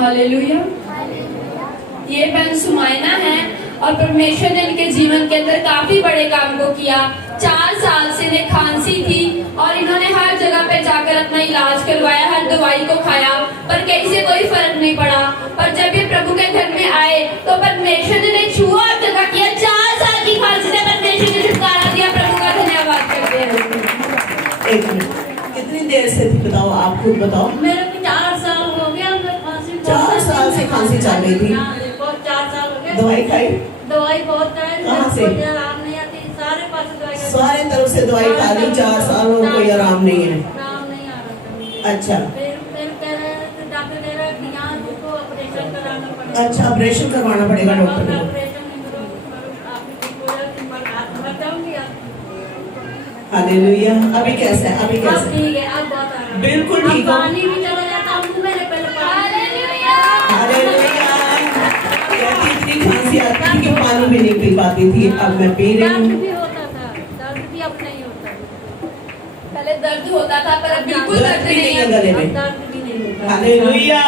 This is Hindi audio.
हालेलुया। ये बहन सुमाइना है और परमेश्वर ने इनके जीवन के अंदर काफी बड़े काम को किया। 4 साल से इन्हें खांसी थी और इन्होंने हर जगह पे जाकर अपना इलाज करवाया, हर दवाई को खाया, पर कहीं से कोई फर्क नहीं पड़ा। पर जब ये प्रभु के घर में आए तो परमेश्वर ने छुआ और जगह किया। 4 साल की खांसी से परमेश्वर ने छुटकारा दिया। प्रभु का धन्यवाद करते हैं। एक मिनट, कितनी देर से थी बताओ, आप खुद बताओ। मेरे को 4 साल हो गया, मैं खांसी 4 साल से खांसी चल रही थी। 4 साल हो गए। दवाई खाई? दवाई बहुत है। कहाँ से? आराम नहीं आती, सारे पास दवाई। सारे तरफ से दवाई खा ली, 4 साल और कोई आराम नहीं है। आराम नहीं आ रहा। अच्छा, फिर कह रहे हैं, डॉक्टर कह रहा है कि यहाँ तुमको ऑपरेशन कराना पड़ेगा। अच्छा, ऑपरेशन करवाना पड़ेगा डॉक्टर ने। ऑपरेशन नहीं करो, आप ठीक हो जाओ, मर जाऊंगी आप। हालेलुया। अभी कैसा है? अभी अब कैसा है? ठीक है, अब बहुत आराम है। बिल्कुल अब ठीक हो। पानी भी चला जाता, हमको मेरे पहले हालेलुया। हालेलुया। कहती इतनी खांसी आती थी कि पानी भी नहीं पी पाती थी, अब मैं पी रही दर्द हूँ। भी होता था, दर्द भी अब नहीं होता। पहले दर्द होता था पर अब बिल्कुल दर्द भी नहीं है गले में। अब दर्द भी नहीं होता। हालेलुया।